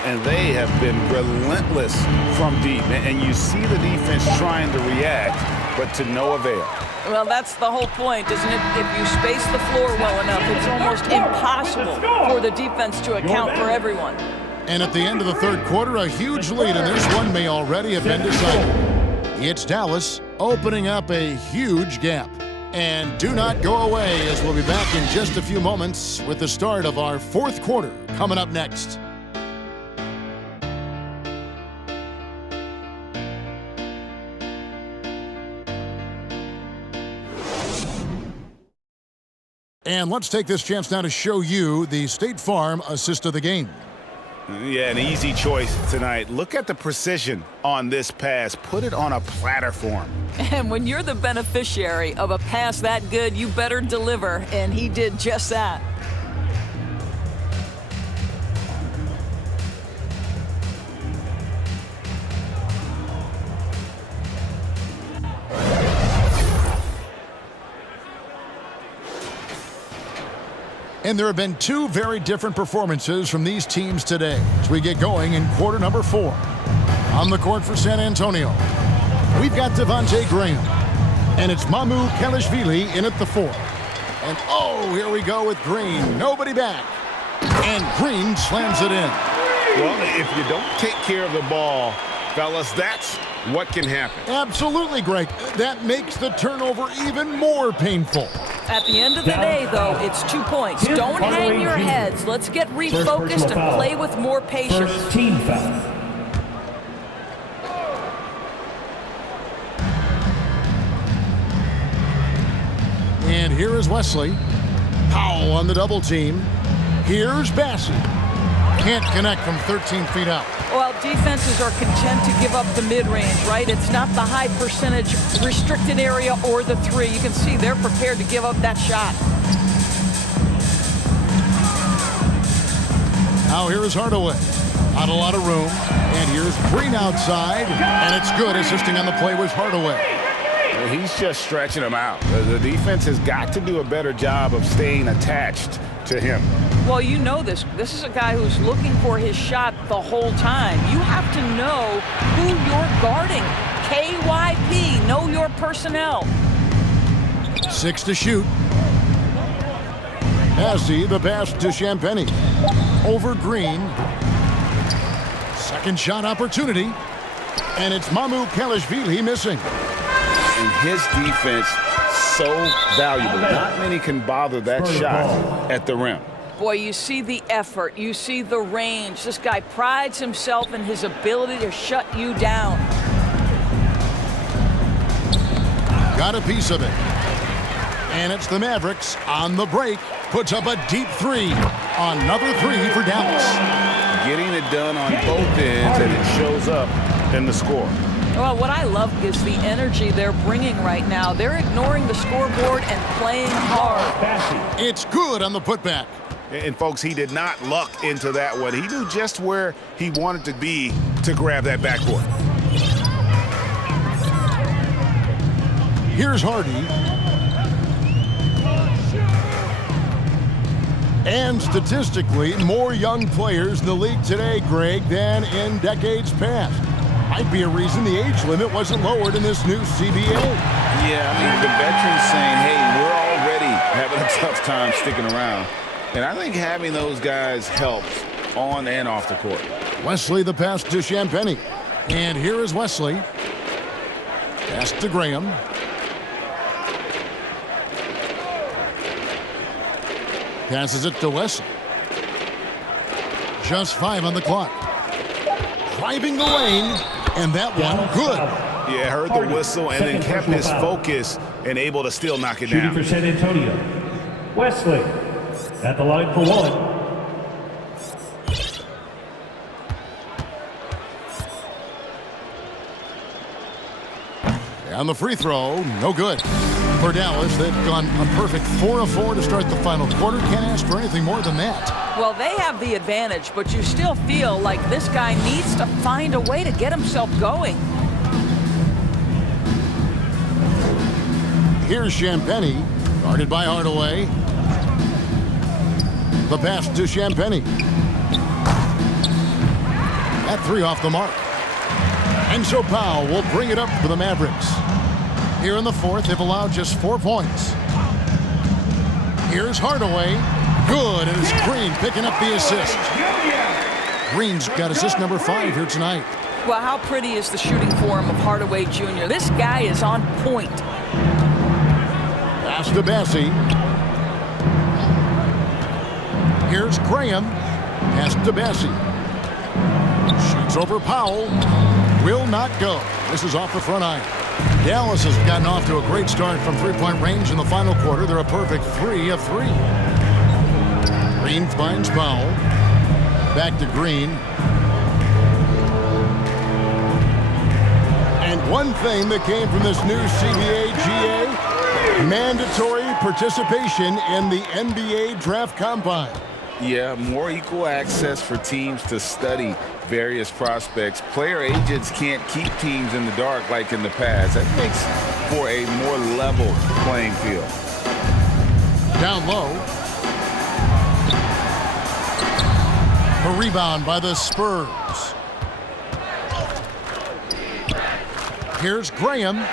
And they have been relentless from deep. And you see the defense trying to react, but to no avail. Well, that's the whole point, isn't it? If you space the floor well enough, it's almost impossible for the defense to account for everyone. And at the end of the third quarter, a huge lead, and this one may already have been decided. It's Dallas opening up a huge gap. And do not go away, as we'll be back in just a few moments with the start of our fourth quarter coming up next. And let's take this chance now to show you the State Farm assist of the game. Yeah, an easy choice tonight. Look at the precision on this pass. Put it on a platter form. And when you're the beneficiary of a pass that good, you better deliver, and he did just that. And there have been 2 very different performances from these teams today as we get going in quarter number 4. On the court for San Antonio, we've got Devontae Graham. And it's Mamu Kelishvili in at the 4. And oh, here we go with Green. Nobody back. And Green slams it in. Well, if you don't take care of the ball, fellas, that's what can happen. Absolutely, Greg. That makes the turnover even more painful. At the end of the day, though, it's 2 points. Don't hang your heads. Let's get refocused and play with more patience. First team foul. And here is Wesley. Powell on the double team. Here's Bassey. Can't connect from 13 feet out. Well, defenses are content to give up the mid-range, right? It's not the high percentage restricted area or the 3. You can see they're prepared to give up that shot. Now here is Hardaway. Not a lot of room. And here's Green outside. And it's good. Assisting on the play was Hardaway. Well, he's just stretching them out. The defense has got to do a better job of staying attached to him. Well, you know this. This is a guy who's looking for his shot the whole time. You have to know who you're guarding. KYP, know your personnel. 6 to shoot. Bassey, the pass to Champagny. Over Green. Second shot opportunity. And it's Mamu Kelishvili missing. And his defense so valuable. Not many can bother that shot at the rim. Boy, you see the effort. You see the range. This guy prides himself in his ability to shut you down. Got a piece of it. And it's the Mavericks on the break. Puts up a deep 3. Another 3 for Dallas. Getting it done on both ends, and it shows up in the score. Well, what I love is the energy they're bringing right now. They're ignoring the scoreboard and playing hard. It's good on the putback. And, folks, he did not luck into that one. He knew just where he wanted to be to grab that backboard. Here's Hardy. And statistically, more young players in the league today, Greg, than in decades past. Might be a reason the age limit wasn't lowered in this new CBA. Yeah, I mean, the veterans saying, hey, we're already having a tough time sticking around. And I think having those guys helps on and off the court. Wesley, the pass to Champagny. And here is Wesley. Pass to Graham. Passes it to Wesley. Just 5 on the clock. driving the lane, and that one good. Yeah, heard the whistle and then kept his focus and able to still knock it Shooting down. for San Antonio, Wesley at the line for one. And the free throw, no good. For Dallas, they've gone a perfect 4 of 4 to start the final quarter. Can't ask for anything more than that. Well, they have the advantage, but you still feel like this guy needs to find a way to get himself going. Here's Champagny, guarded by Hardaway. The pass to Champagny. That three off the mark. And so Powell will bring it up for the Mavericks. Here in the fourth, they've allowed just 4 points. Here's Hardaway. Good, and it's Green picking up the assist. Green's got assist number 5 here tonight. Well, how pretty is the shooting form of Hardaway Jr.? This guy is on point. Pass to Bassie. Here's Graham. Pass to Bassie. Shoots over Powell. Will not go. This is off the front iron. Dallas has gotten off to a great start from three-point range in the final quarter. They're a perfect 3 of 3. Green finds Powell. Back to Green. And one thing that came from this new CBA GA, mandatory participation in the NBA Draft Combine. Yeah, more equal access for teams to study various prospects. Player agents can't keep teams in the dark like in the past. That makes for a more level playing field. Down low. A rebound by the Spurs. Here's Graham.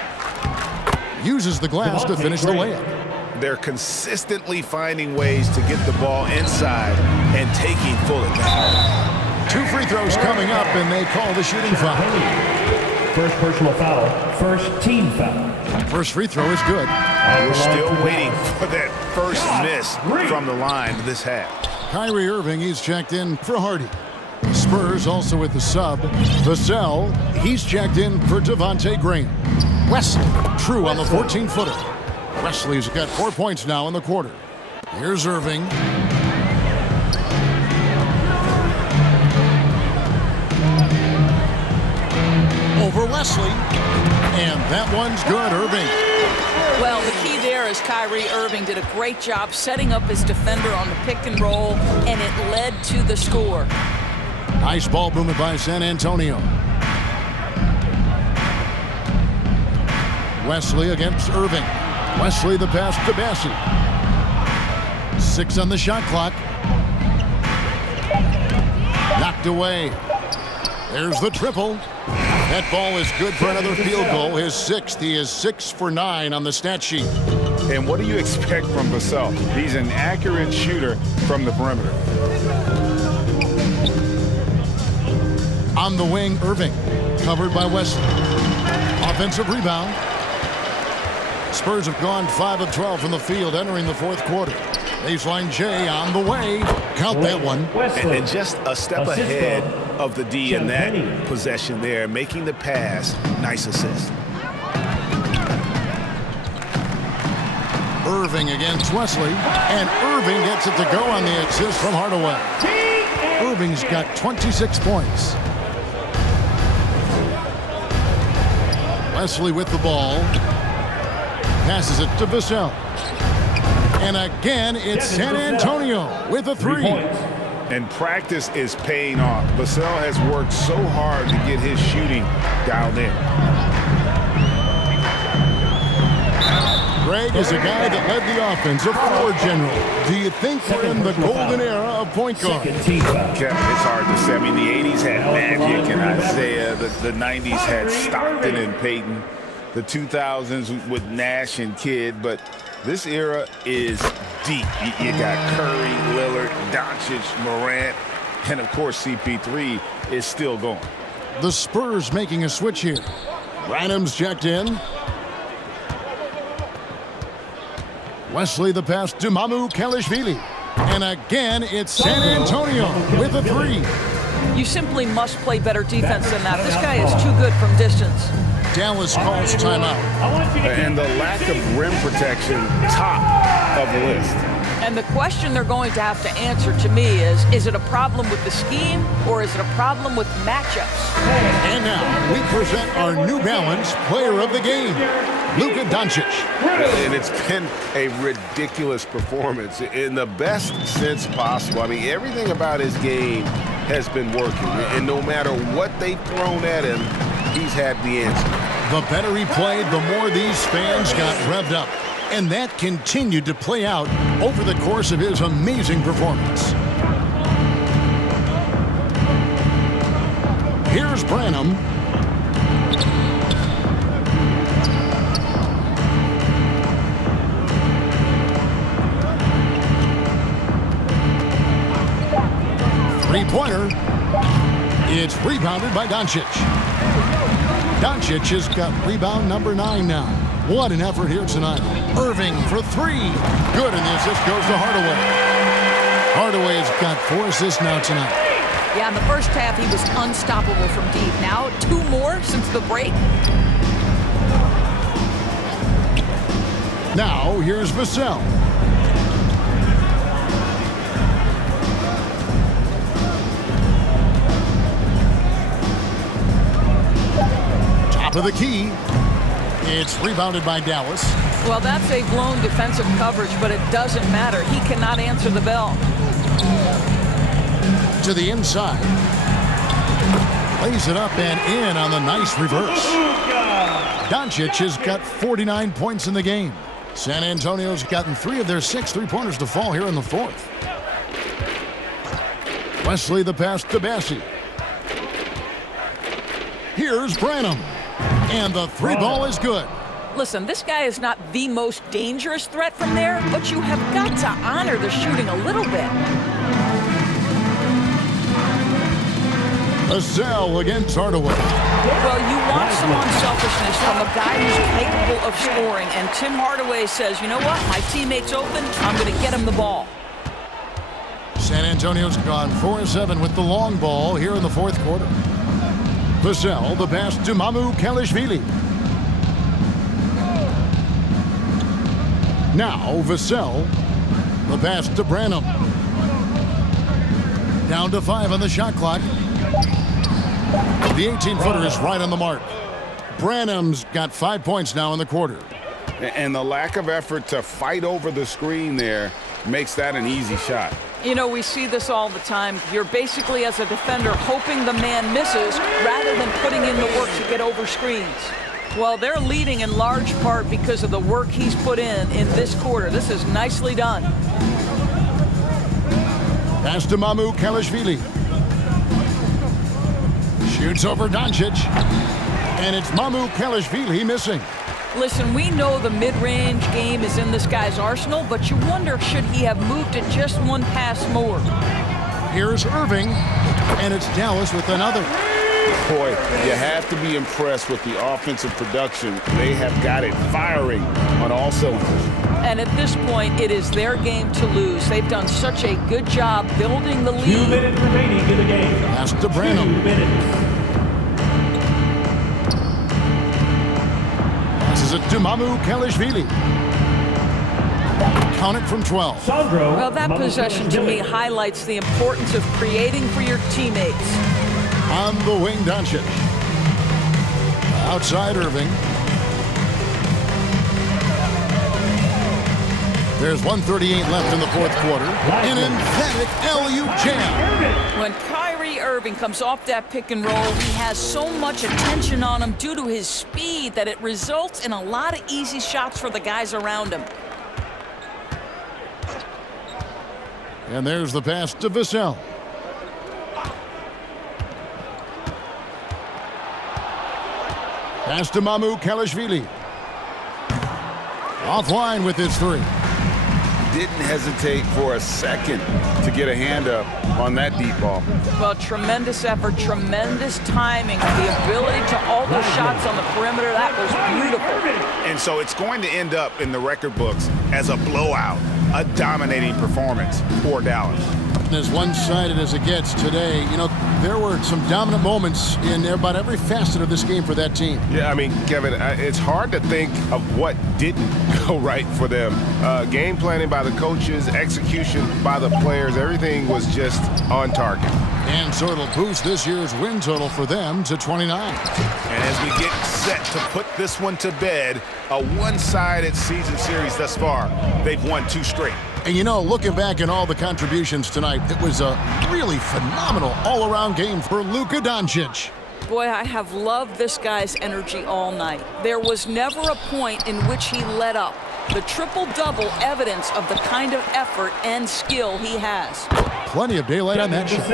Uses the glass to finish the layup. They're consistently finding ways to get the ball inside and taking full advantage. 2 free throws coming up, and they call the shooting foul. First personal foul, first team foul. First free throw is good. We're still waiting for that first miss from the line this half. Kyrie Irving, he's checked in for Hardy. Spurs also with the sub. Vassell, he's checked in for Devontae Graham. Wesley, true on the 14-footer. Wesley's got 4 points now in the quarter. Here's Irving. Over Wesley. And that one's good, Irving. Well, the key there is Kyrie Irving did a great job setting up his defender on the pick and roll, and it led to the score. Nice ball movement by San Antonio. Wesley against Irving. Wesley the pass to Bassie. 6 on the shot clock. Knocked away. There's the triple. That ball is good for another field goal. His 6th. He is 6 for 9 on the stat sheet. And what do you expect from Vassell? He's an accurate shooter from the perimeter. On the wing, Irving. Covered by Wesley. Offensive rebound. Spurs have gone 5 of 12 from the field entering the fourth quarter. Baseline J on the way. Count that one. And just a step ahead of the D in that possession there, making the pass. Nice assist. Irving against Wesley, and Irving gets it to go on the assist from Hardaway. Irving's got 26 points. Wesley with the ball. Passes it to Vassell. And again, it's San Antonio with a 3. And practice is paying off. Vassell has worked so hard to get his shooting dialed in. Greg is a guy that led the offense, a floor general. Do you think we're in the golden era of point guard? It's hard to say. I mean, the 80s had Magic and Isaiah. The 90s had Stockton and Payton. The 2000s with Nash and Kidd. But this era is deep. You got Curry, Lillard, Doncic, Morant, and of course CP3 is still going. The Spurs making a switch here. Branham's checked in. Wesley the pass to Mamu Kelishvili. And again, it's San Antonio with a 3. You simply must play better defense than that. This guy is too good from distance. Dallas calls timeout. And the lack of rim protection, top of the list. And the question they're going to have to answer to me is it a problem with the scheme or is it a problem with matchups? And now we present our New Balance Player of the Game, Luka Doncic. And it's been a ridiculous performance in the best sense possible. I mean, everything about his game has been working. And no matter what they've thrown at him, he's had the answer. The better he played, the more these fans got revved up. And that continued to play out over the course of his amazing performance. Here's Branham. Three-pointer. It's rebounded by Doncic. Doncic has got rebound number 9 now. What an effort here tonight. Irving for 3. Good, and the assist goes to Hardaway. Hardaway's got 4 assists now tonight. Yeah, in the first half, he was unstoppable from deep. Now, 2 more since the break. Now, here's Vassell. Top of the key. It's rebounded by Dallas. Well, that's a blown defensive coverage, but it doesn't matter. He cannot answer the bell. To the inside. Lays it up and in on the nice reverse. Doncic has got 49 points in the game. San Antonio's gotten 3 of their 6 3-pointers to fall here in the 4th. Wesley the pass to Bassie. Here's Branham. And the 3 ball is good. Listen, this guy is not the most dangerous threat from there, but you have got to honor the shooting a little bit. Vassell against Hardaway. Well, you want some unselfishness from a guy who's capable of scoring, and Tim Hardaway says, you know what, my teammate's open, I'm going to get him the ball. San Antonio's gone 4-7 with the long ball here in the 4th quarter. Vassell, the pass to Mamu Kelishvili. Now Vassell, the pass to Branham. Down to 5 on the shot clock. The 18-footer is right on the mark. Branham's got 5 points now in the quarter. And the lack of effort to fight over the screen there makes that an easy shot. You know, we see this all the time. You're basically, as a defender, hoping the man misses rather than putting in the work to get over screens. Well, they're leading in large part because of the work he's put in this quarter. This is nicely done. Pass to Mamu Kelishvili. Shoots over Doncic. And it's Mamu Kelishvili missing. Listen, we know the mid-range game is in this guy's arsenal, but you wonder, should he have moved it just 1 pass more? Here's Irving, and it's Dallas with another. Boy, you have to be impressed with the offensive production. They have got it firing on all cylinders. And at this point, it is their game to lose. They've done such a good job building the lead. 2 minutes remaining in the game. Pass to Branham. 2 minutes. Passes it to Mamu Kelishvili. Count it from 12. Well, that possession to me highlights the importance of creating for your teammates. On the wing, Doncic. Outside Irving. There's 1:38 left in the 4th quarter. An emphatic LU jam. When Kyrie Irving comes off that pick and roll, he has so much attention on him due to his speed that it results in a lot of easy shots for the guys around him. And there's the pass to Vassell. Pass to Mamu Kelishvili. Offline with his 3. Didn't hesitate for a second to get a hand up on that deep ball. Well, tremendous effort, tremendous timing, the ability to alter shots on the perimeter. That was beautiful. And so it's going to end up in the record books as a blowout, a dominating performance for Dallas. As one-sided as it gets today, you know, there were some dominant moments in about every facet of this game for that team. Yeah, I mean, Kevin, it's hard to think of what didn't go right for them. Game planning by the coaches, execution by the players, everything was just on target. And so it'll boost this year's win total for them to 29. And as we get set to put this one to bed, a one-sided season series thus far. They've won 2 straight. And you know, looking back at all the contributions tonight, it was a really phenomenal all-around game for Luka Doncic. Boy, I have loved this guy's energy all night. There was never a point in which he let up. The triple-double evidence of the kind of effort and skill he has. Plenty of daylight on that shot.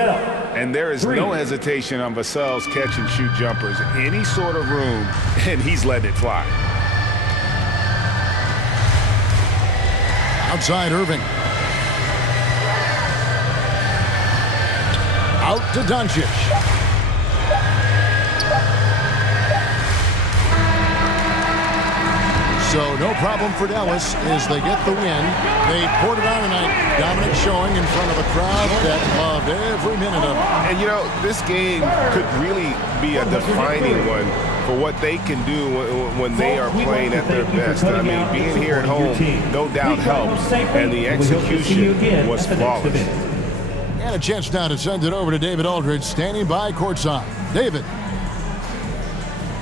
And there is no hesitation on Vassell's catch-and-shoot jumpers. Any sort of room, and he's letting it fly. Outside Irving. Out to Doncic. So no problem for Dallas as they get the win. They poured it on tonight. Dominant showing in front of a crowd that loved every minute of it. And you know, this game could really be a defining one for what they can do when they are playing at their best. I mean, being here at home no doubt helps, and the execution was flawless. And a chance now to send it over to David Aldridge, standing by courtside. David.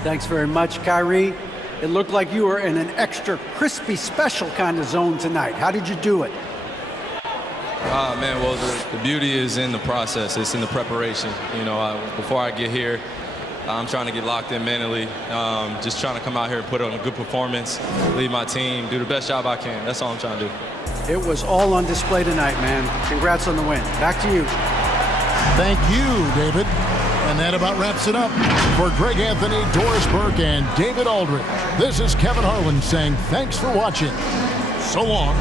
Thanks very much, Kyrie. It looked like you were in an extra crispy special kind of zone tonight. How did you do it? Man, well, the beauty is in the process. It's in the preparation. You know, before I get here, I'm trying to get locked in mentally, just trying to come out here and put on a good performance, lead my team, do the best job I can. That's all I'm trying to do. It was all on display tonight, man. Congrats on the win. Back to you. Thank you, David. And that about wraps it up. For Greg Anthony, Doris Burke, and David Aldridge, this is Kevin Harlan saying thanks for watching. So long.